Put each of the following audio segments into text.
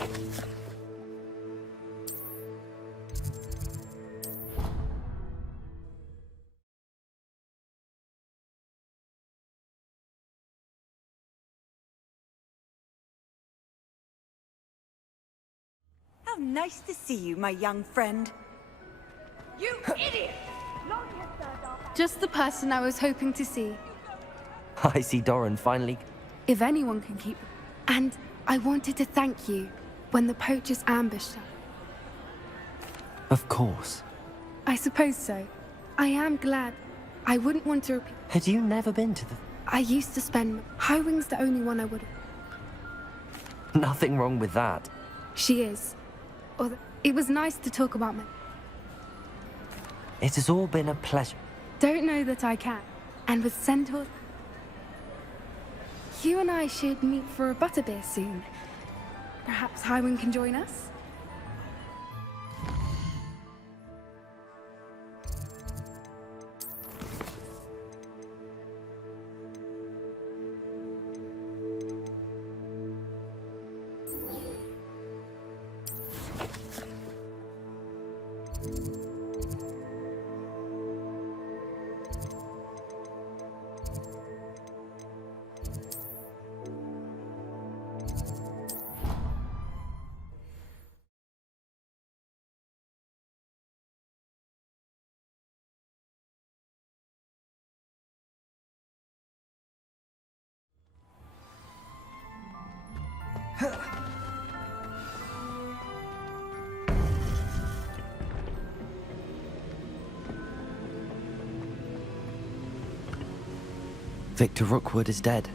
How nice to see you, my young friend. You idiot! Just the person I was hoping to see. I see Doran finally. If anyone can keep... And I wanted to thank you when the poachers ambushed her. Of course. I suppose so. I am glad. I wouldn't want to repeat... Had you never been to the... I used to spend... Highwing's the only one I would have. Nothing wrong with that. She is. It was nice to talk about me. It has all been a pleasure. Don't know that I can. And with Centaur... You and I should meet for a butterbeer soon. Perhaps Highwing can join us? Victor Rookwood is dead.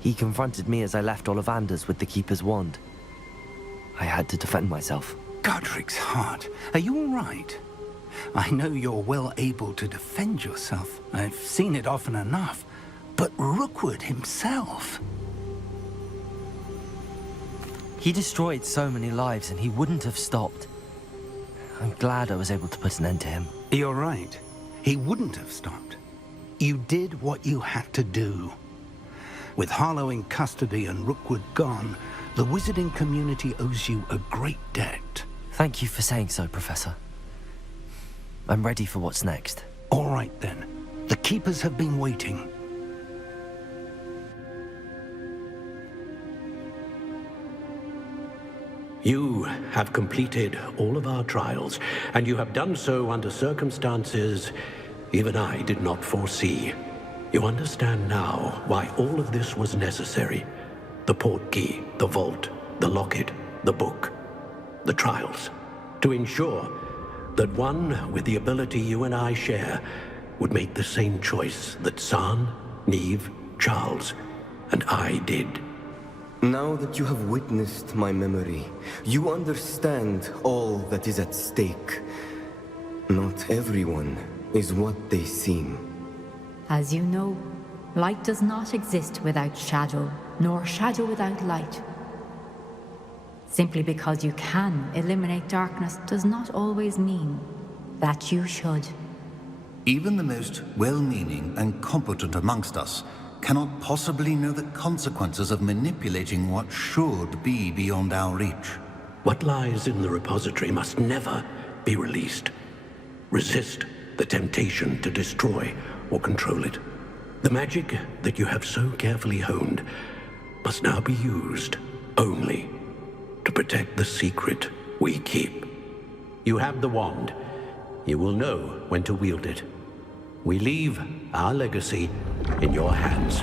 He confronted me as I left Ollivander's with the Keeper's wand. I had to defend myself. Godric's heart, are you all right? I know you're well able to defend yourself. I've seen it often enough. But Rookwood himself... He destroyed so many lives and he wouldn't have stopped. I'm glad I was able to put an end to him. You're right. He wouldn't have stopped. You did what you had to do. With Harlow in custody and Rookwood gone, the wizarding community owes you a great debt. Thank you for saying so, Professor. I'm ready for what's next. All right, then. The Keepers have been waiting. You have completed all of our trials, and you have done so under circumstances even I did not foresee. You understand now why all of this was necessary. The portkey, the vault, the locket, the book, the trials. To ensure that one with the ability you and I share would make the same choice that San, Neve, Charles, and I did. Now that you have witnessed my memory, you understand all that is at stake. Not everyone is what they seem. As you know, light does not exist without shadow, nor shadow without light. Simply because you can eliminate darkness does not always mean that you should. Even the most well-meaning and competent amongst us cannot possibly know the consequences of manipulating what should be beyond our reach. What lies in the repository must never be released. Resist the temptation to destroy or control it. The magic that you have so carefully honed must now be used only to protect the secret we keep. You have the wand. You will know when to wield it. We leave our legacy in your hands.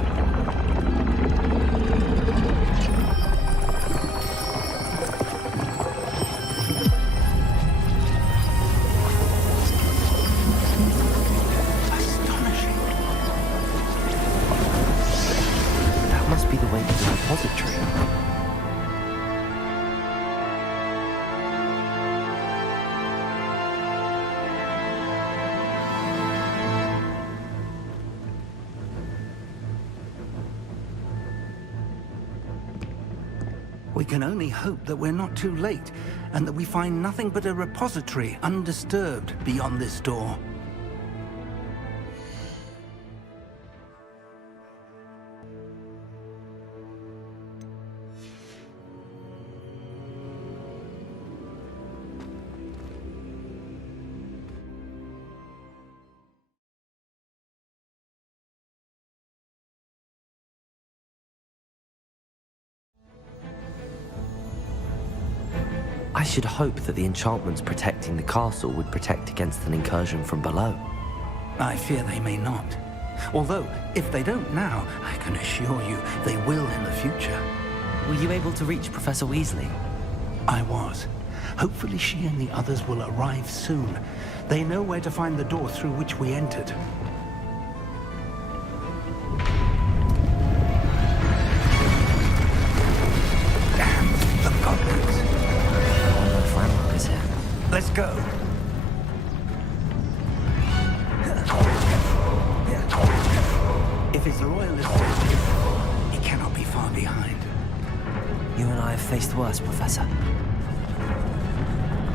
That must be the way to the repository. We can only hope that we're not too late, and that we find nothing but a repository undisturbed beyond this door. should hope that the enchantments protecting the castle would protect against an incursion from below. I fear they may not. Although, if they don't now, I can assure you they will in the future. Were you able to reach Professor Weasley? I was. Hopefully she and the others will arrive soon. They know where to find the door through which we entered. Damn, the goblins. I wonder if Ranrock is here. Let's go. If his loyalists he cannot be far behind. You and I have faced worse, Professor.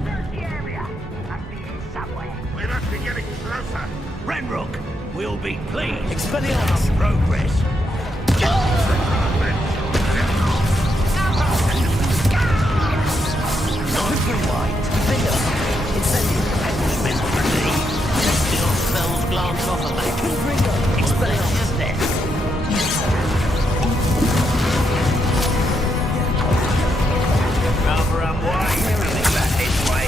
Search the area. Must be here somewhere. We must be getting closer. Ranrock, we'll be pleased. Expelliarmus! Our progress. Rewind! Finger! Incendio! Meant for me. Your spells glance off a back. Finger! Expelliarmus! Rather unwise coming back this way.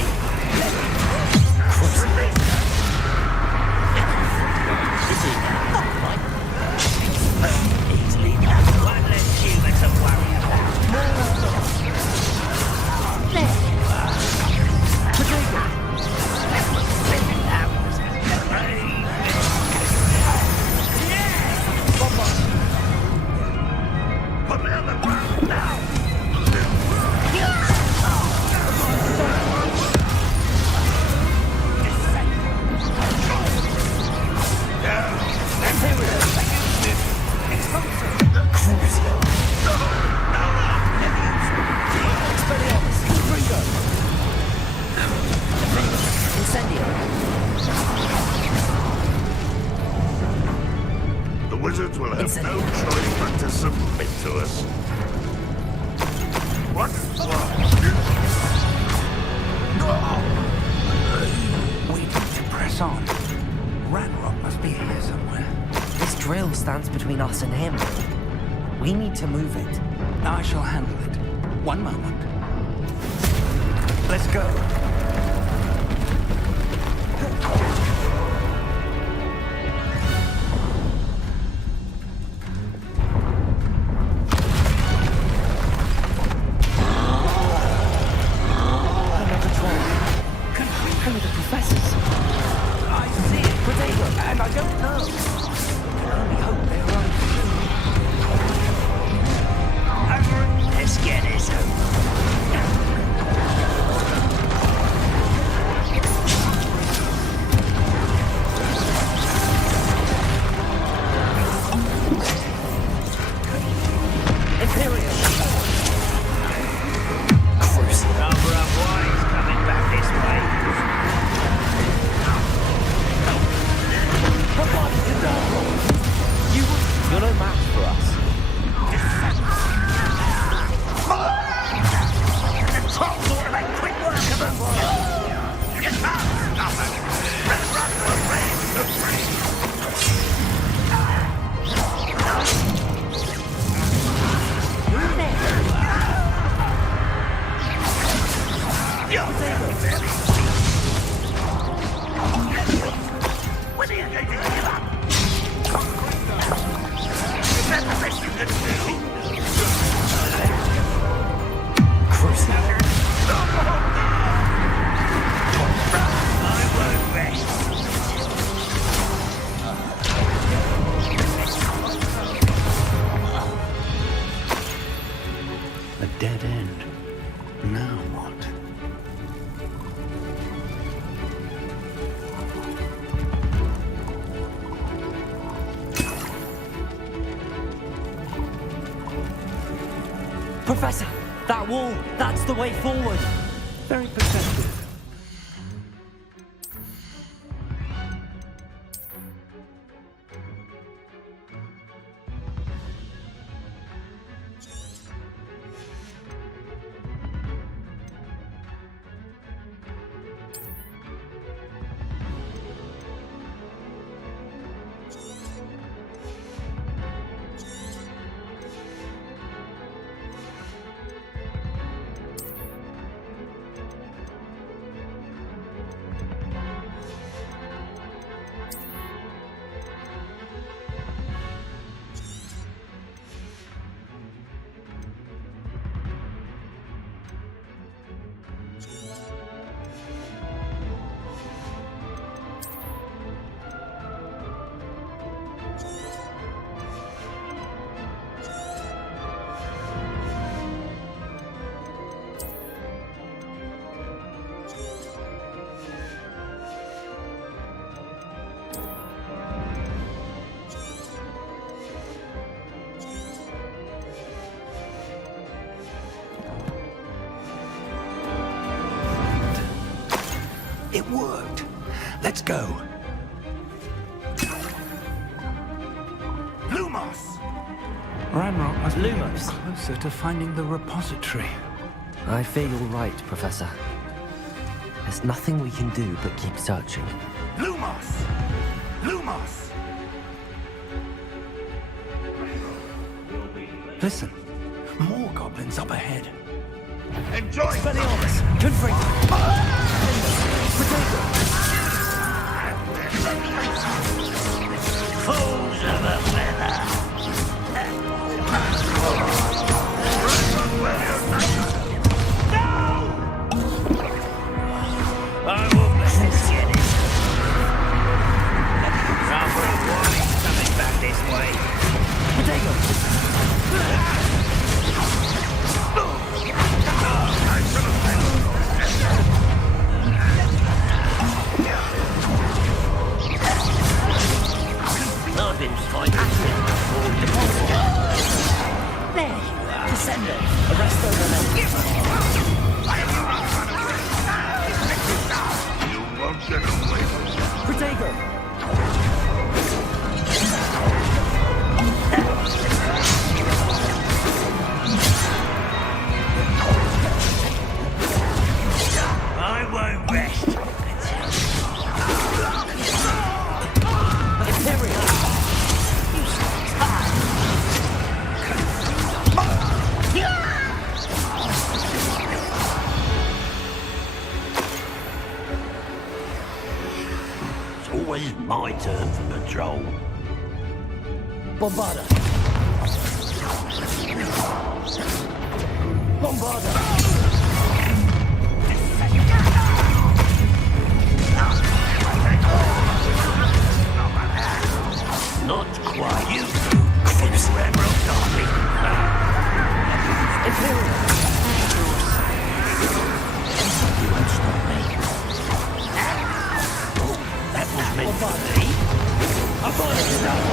Easily done. One less human to worry about. That was great. Put me on the ground now. The wizards will have no choice but to submit to us. What? We need to press on. Ranrock must be here somewhere. This drill stands between us and him. We need to move it. I shall handle it. One moment. Let's go. Who are the professors? I see it, Potato, and I don't know. I can only hope they arrive soon. Let's get this over. Imperial! Rather unwise coming back this way. You're no match for us. When are you going to give up? Is that the best you can do? I won't rest. A dead end. Now what? Professor, that wall, that's the way forward. Very perceptive. worked. Let's go. Lumos! Ranrock must be getting closer to finding the repository. I fear you're right, Professor. There's nothing we can do but keep searching. Lumos! Lumos! Listen, more goblins up ahead. Enjoy! Fools of a feather! I won't let this get it. Rather a warning coming back this way. I've been fighting there you are. Descendant. Arrest over them. You won't get away from that. Protego! I won't rest It's always my turn for patrol. Bombarda! Bombarda! Not quite. You crimps Ramrock Derby. Imperial. You won't stop me. Oh, that was meant for me. I've got it done.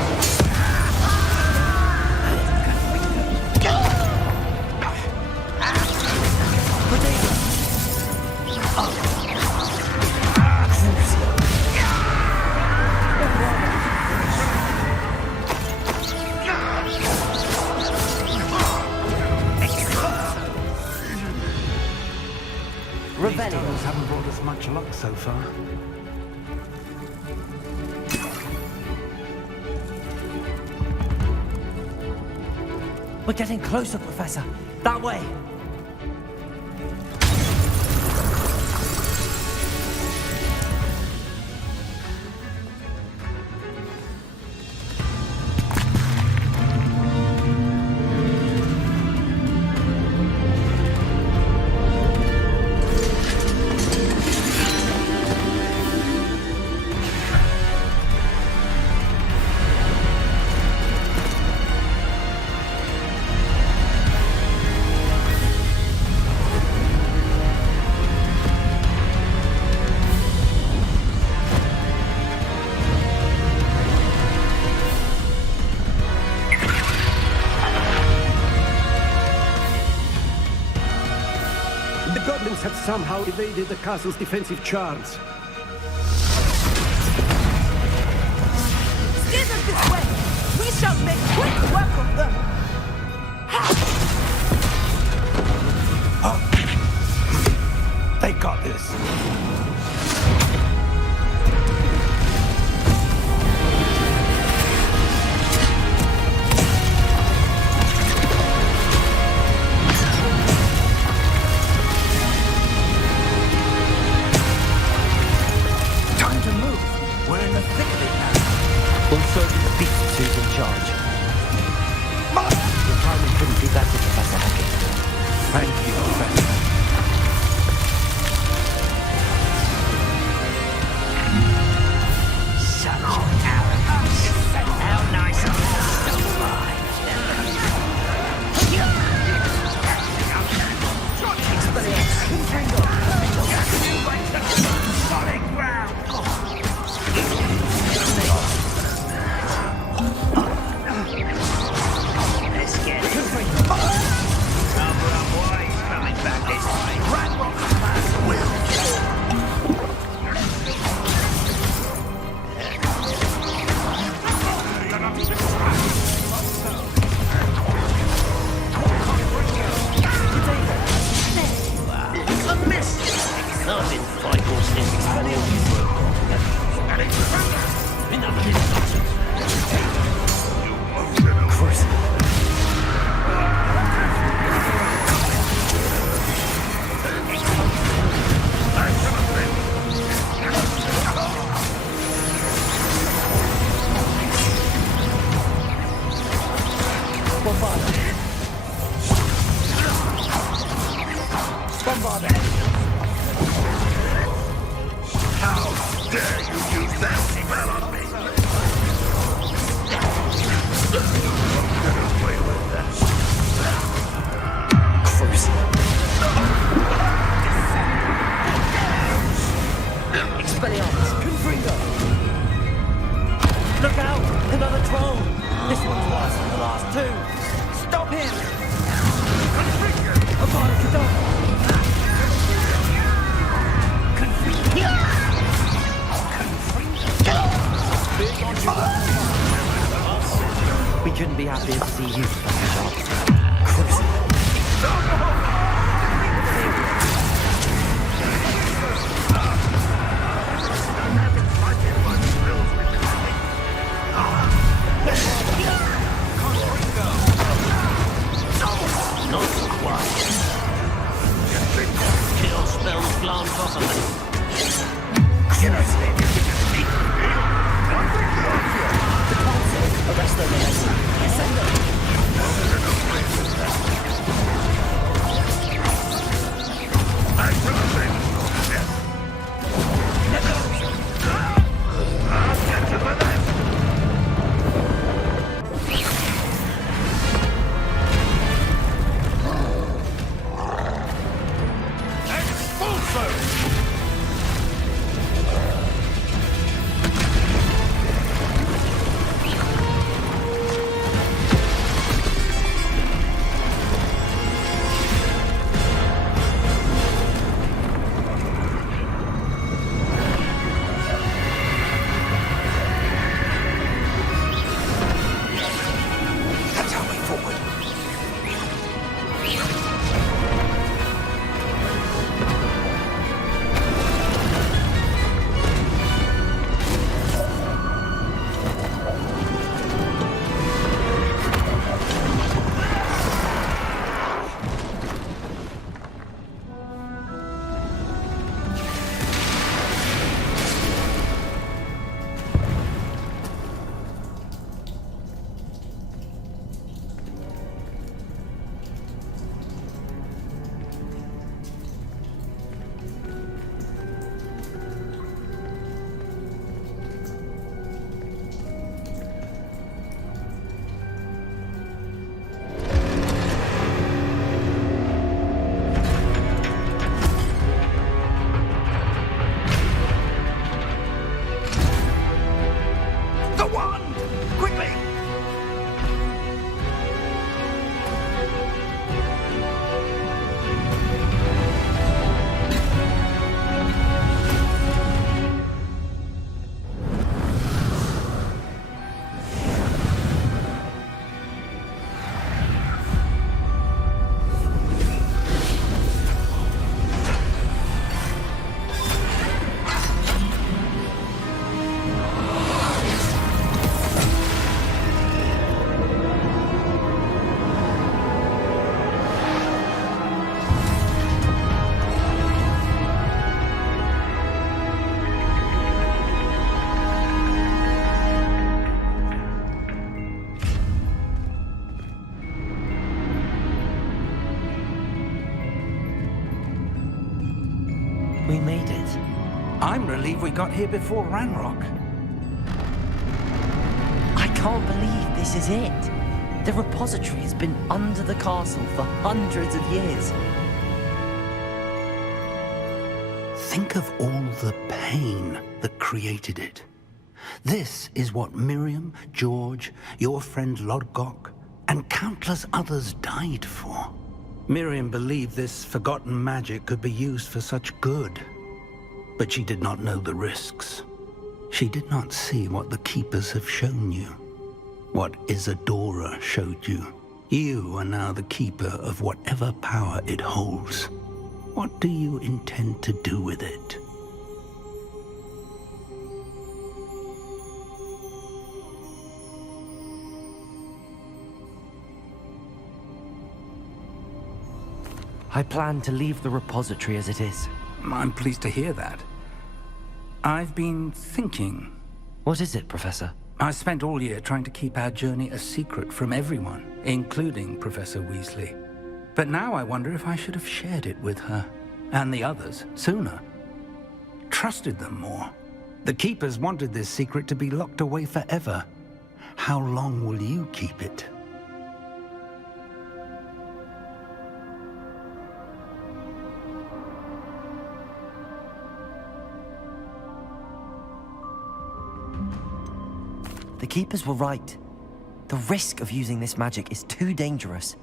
These tunnels haven't brought us much luck so far. We're getting closer, Professor. That way. The goblins have somehow evaded the castle's defensive charms. Steer them this way! We shall make quick work of them! They got this. Time to move! We're in the thick of it now. We'll show you the beast who's in charge. Your timing couldn't be better, Professor Hackett. Thank you, Professor. How nice of solid ground. Let's get it. Cover up, boys. Coming back. Bombard it! How dare you use that spell on me? Get away with that. Crucible. Expelliarmus. Confringo. Look out! Another troll! This one's worse than the last two. Stop him! Confringo. Avada Kedavra. We couldn't be happier to see you, Professor Sharp. Crucible. Not quite. Kill spells glance off of them. Arrest them, yes. Send them. We made it. I'm relieved we got here before Ranrock. I can't believe this is it. The repository has been under the castle for hundreds of years. Think of all the pain that created it. This is what Miriam, George, your friend Lodgok, and countless others died for. Miriam believed this forgotten magic could be used for such good, but she did not know the risks. She did not see what the Keepers have shown you, what Isadora showed you. You are now the Keeper of whatever power it holds. What do you intend to do with it? I plan to leave the repository as it is. I'm pleased to hear that. I've been thinking. What is it, Professor? I spent all year trying to keep our journey a secret from everyone, including Professor Weasley. But now I wonder if I should have shared it with her. and the others sooner. Trusted them more. The Keepers wanted this secret to be locked away forever. How long will you keep it? The Keepers were right. The risk of using this magic is too dangerous.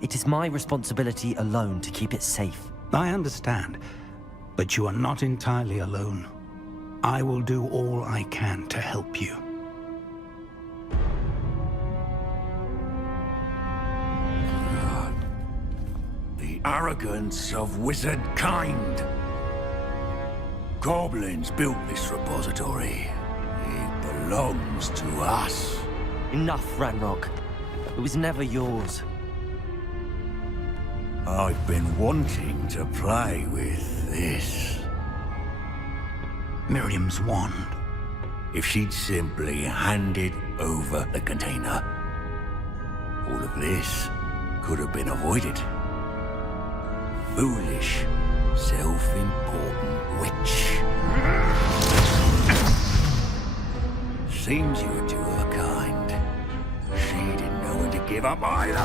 It is my responsibility alone to keep it safe. I understand, but you are not entirely alone. I will do all I can to help you. The arrogance of wizard kind. Goblins built this repository. It belongs to us. Enough, Ranrock. It was never yours. I've been wanting to play with this. Miriam's wand. If she'd simply handed over the container, all of this could have been avoided. Foolish, self-important witch. Seems you were two of a kind. She didn't know when to give up either.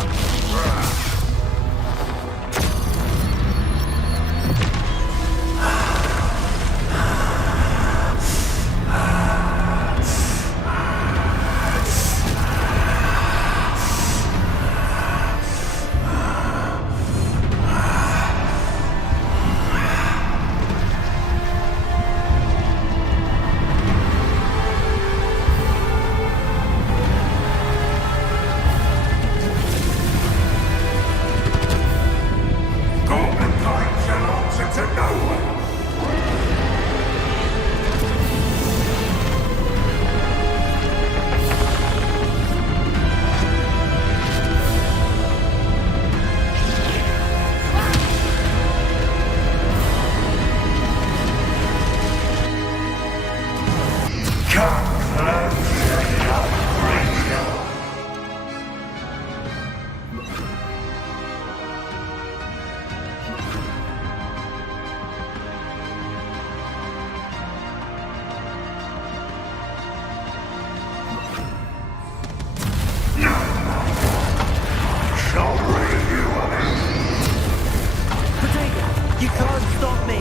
You can't stop me!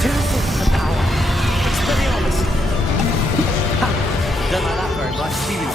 Two sources of power. Expelliarmus! Ha! Don't like that very much, do you?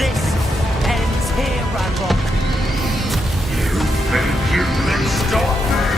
This ends here, Ranrock. You think you can stop me?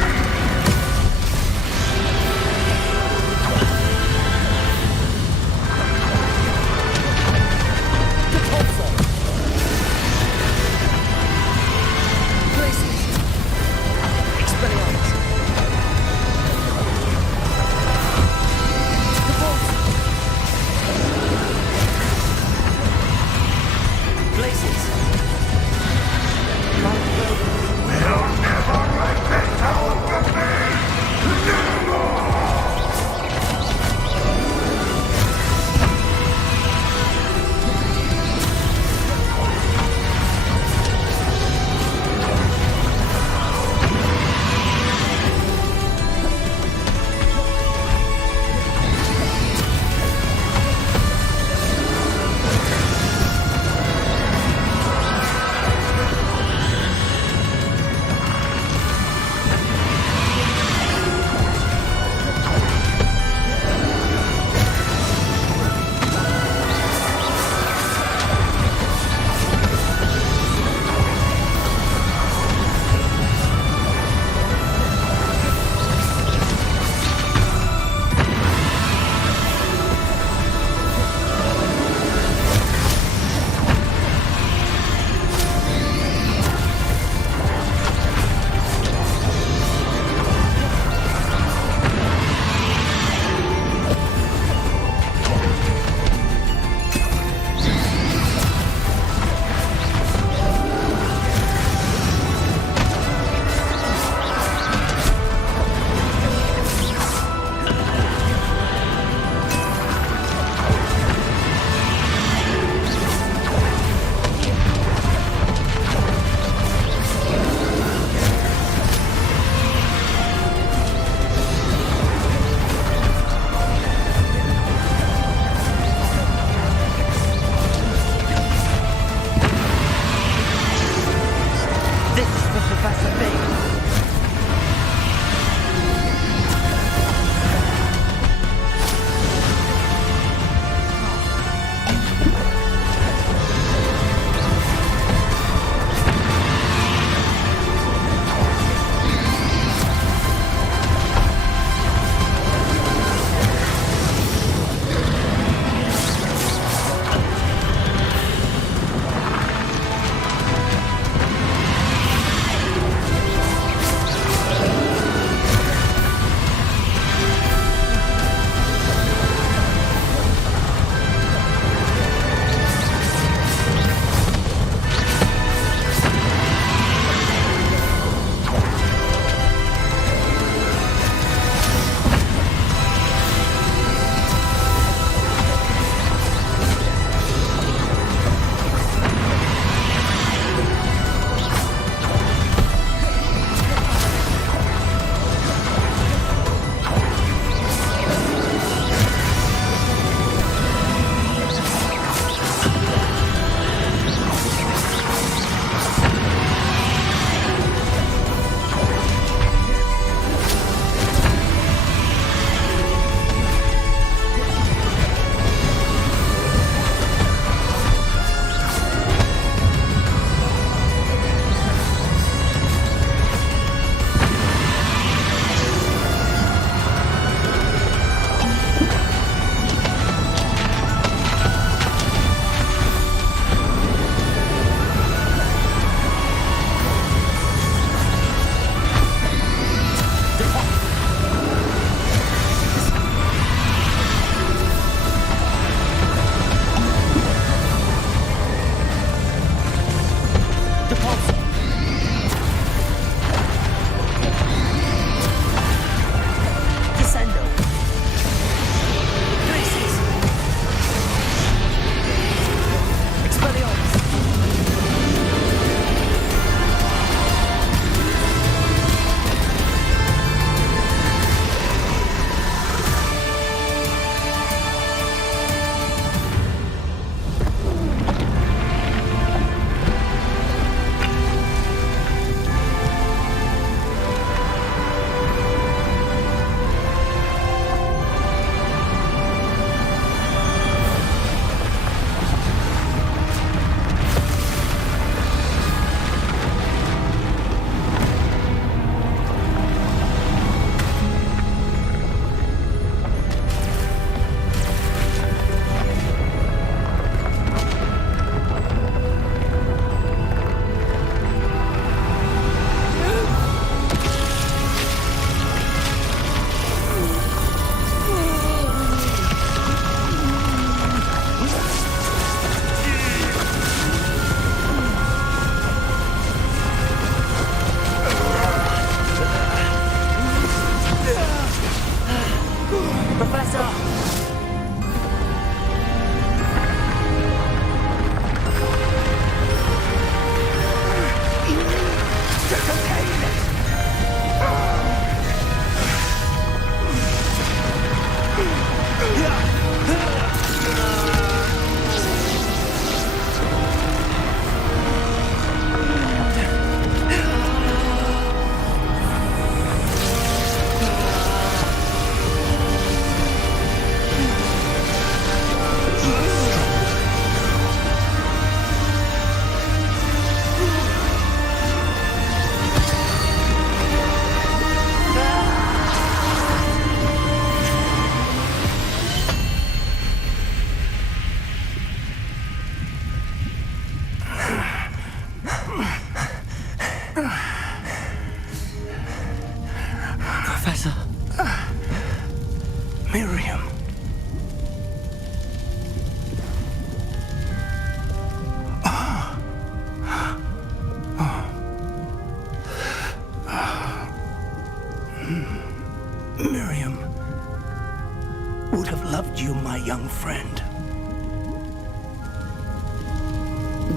young friend.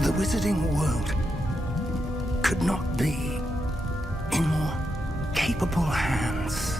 The wizarding world could not be in more capable hands.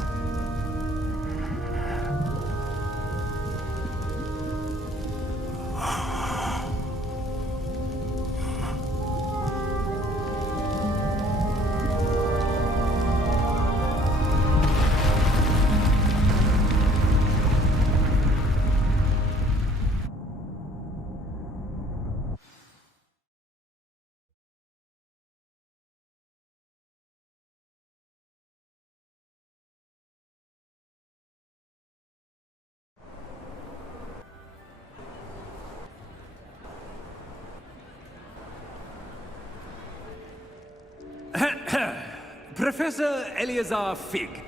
Professor Eleazar Fig.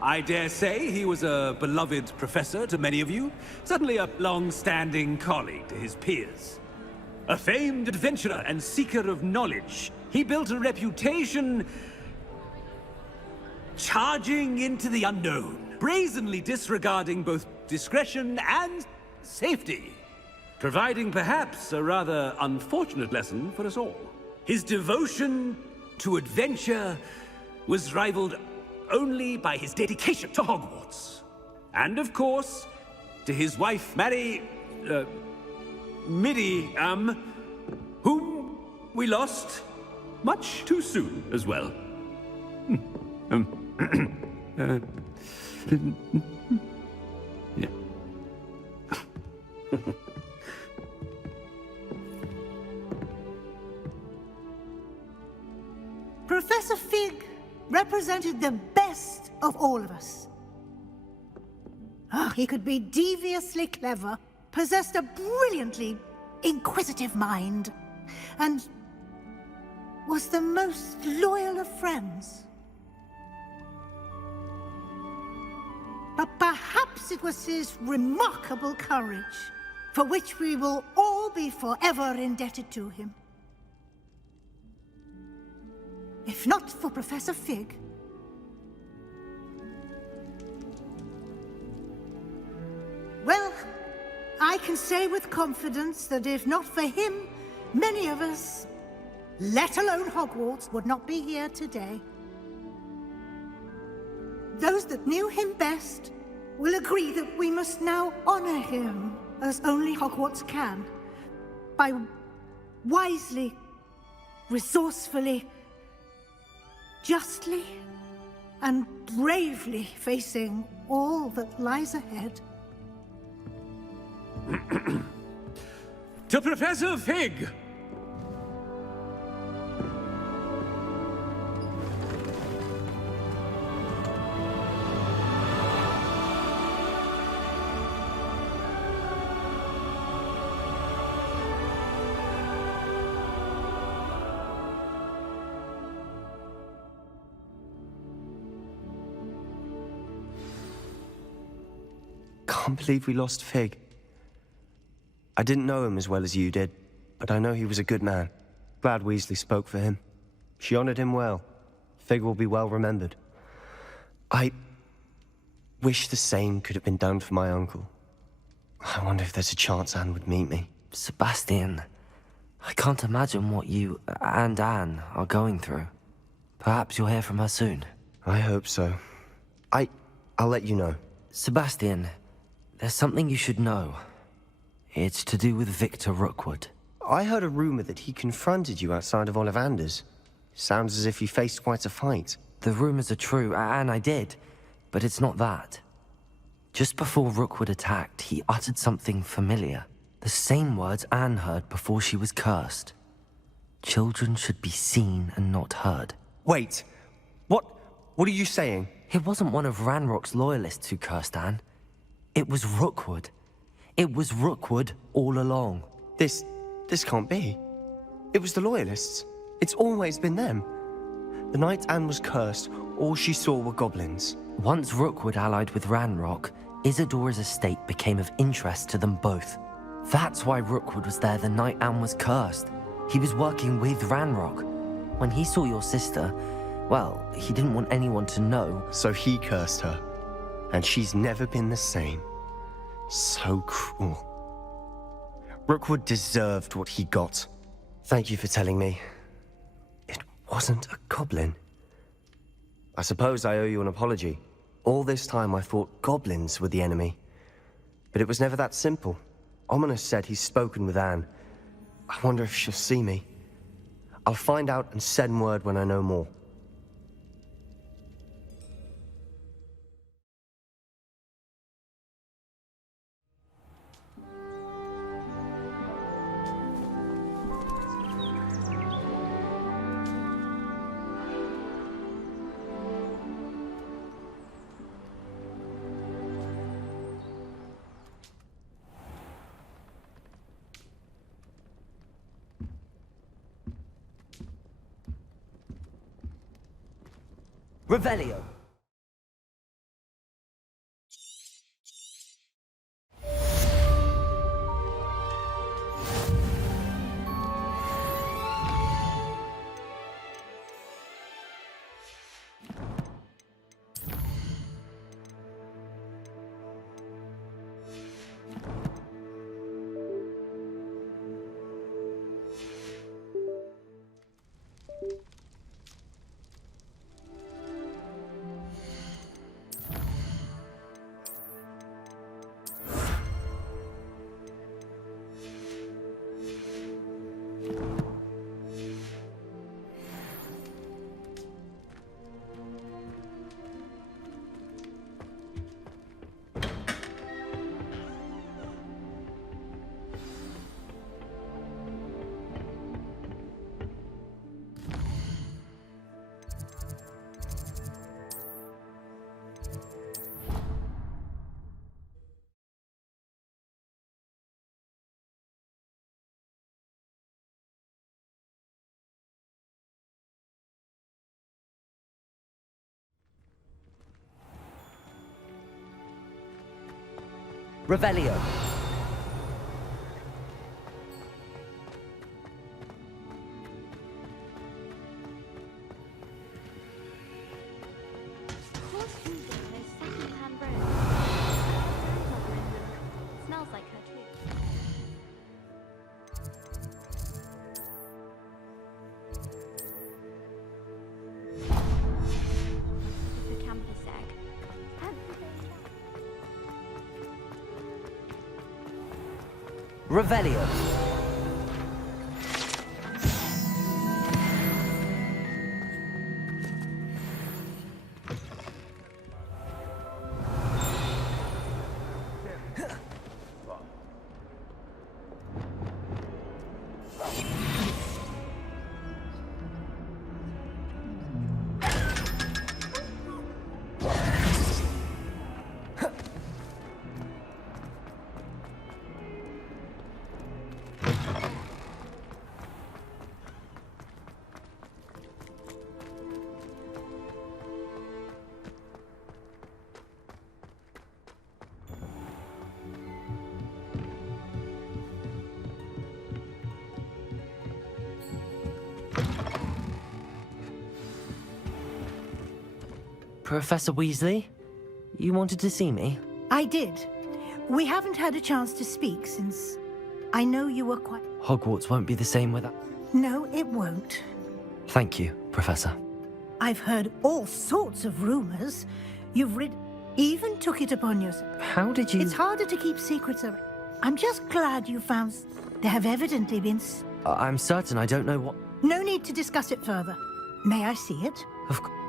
I dare say he was a beloved professor to many of you, certainly a long-standing colleague to his peers. A famed adventurer and seeker of knowledge, he built a reputation charging into the unknown, brazenly disregarding both discretion and safety, providing perhaps a rather unfortunate lesson for us all. His devotion to adventure was rivaled only by his dedication to Hogwarts. And of course, to his wife, Middy, whom we lost much too soon as well. Yeah. Professor Fig represented the best of all of us. He could be deviously clever, possessed a brilliantly inquisitive mind, and was the most loyal of friends. But perhaps it was his remarkable courage, for which we will all be forever indebted to him. If not for Professor Fig, well, I can say with confidence that if not for him, many of us, let alone Hogwarts, would not be here today. Those that knew him best will agree that we must now honor him as only Hogwarts can, by wisely, resourcefully, justly and bravely facing all that lies ahead. To Professor Fig! Can't believe we lost Fig. I didn't know him as well as you did, but I know he was a good man. Glad Weasley spoke for him. She honored him well. Fig will be well remembered. I wish the same could have been done for my uncle. I wonder if there's a chance Anne would meet me. Sebastian, I can't imagine what you and Anne are going through. Perhaps you'll hear from her soon. I hope so. I'll let you know. Sebastian, there's something you should know. It's to do with Victor Rookwood. I heard a rumor that he confronted you outside of Ollivander's. Sounds as if you faced quite a fight. The rumors are true, and I did. But it's not that. Just before Rookwood attacked, he uttered something familiar. The same words Anne heard before she was cursed. Children should be seen and not heard. Wait! What are you saying? It wasn't one of Ranrock's loyalists who cursed Anne. It was Rookwood. It was Rookwood all along. This can't be. It was the Loyalists. It's always been them. The night Anne was cursed, all she saw were goblins. Once Rookwood allied with Ranrock, Isadora's estate became of interest to them both. That's why Rookwood was there the night Anne was cursed. He was working with Ranrock. When he saw your sister, well, he didn't want anyone to know. So he cursed her. And she's never been the same. So cruel. Rookwood deserved what he got. Thank you for telling me. It wasn't a goblin. I suppose I owe you an apology. All this time I thought goblins were the enemy. But it was never that simple. Ominous said he's spoken with Anne. I wonder if she'll see me. I'll find out and send word when I know more. Revelio. Revelio. Smells like her too. The campus egg. Revelio. Professor Weasley? You wanted to see me? I did. We haven't had a chance to speak since I know you were quite... Hogwarts won't be the same without... No, it won't. Thank you, Professor. I've heard all sorts of rumors. You've even took it upon yourself. How did you... It's harder to keep secrets around. I'm just glad you found... There have evidently been... I'm certain I don't know what... No need to discuss it further. May I see it? Of course.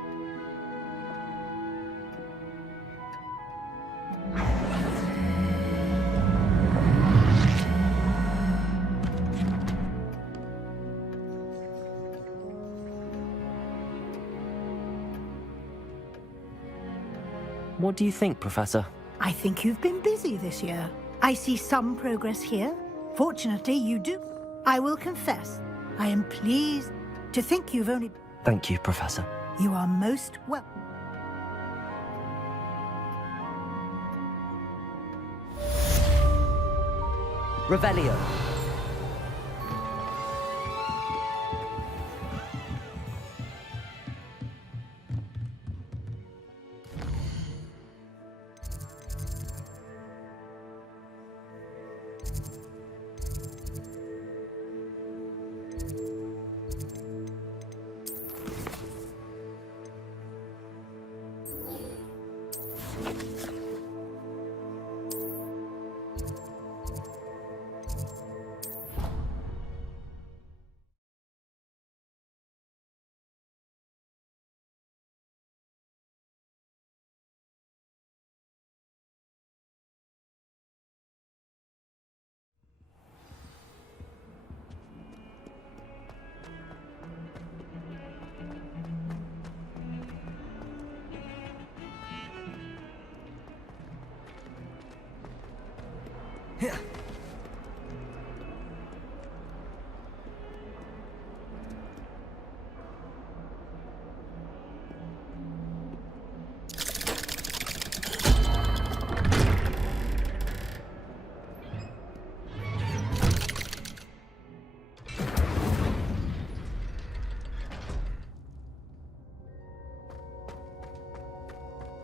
What do you think, Professor? I think you've been busy this year. I see some progress here. Fortunately, you do. I will confess, I am pleased to think you've only... Thank you, Professor. You are most welcome. Revelio.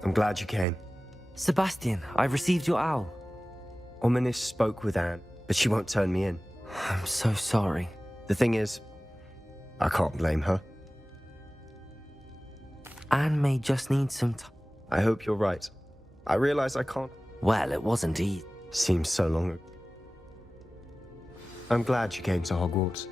I'm glad you came. Sebastian, I received your owl. Ominis spoke with Anne, but she won't turn me in. I'm so sorry. The thing is, I can't blame her. Anne may just need some time. I hope you're right. I realize I can't. Well, it wasn't easy. Seems so long ago. I'm glad you came to Hogwarts.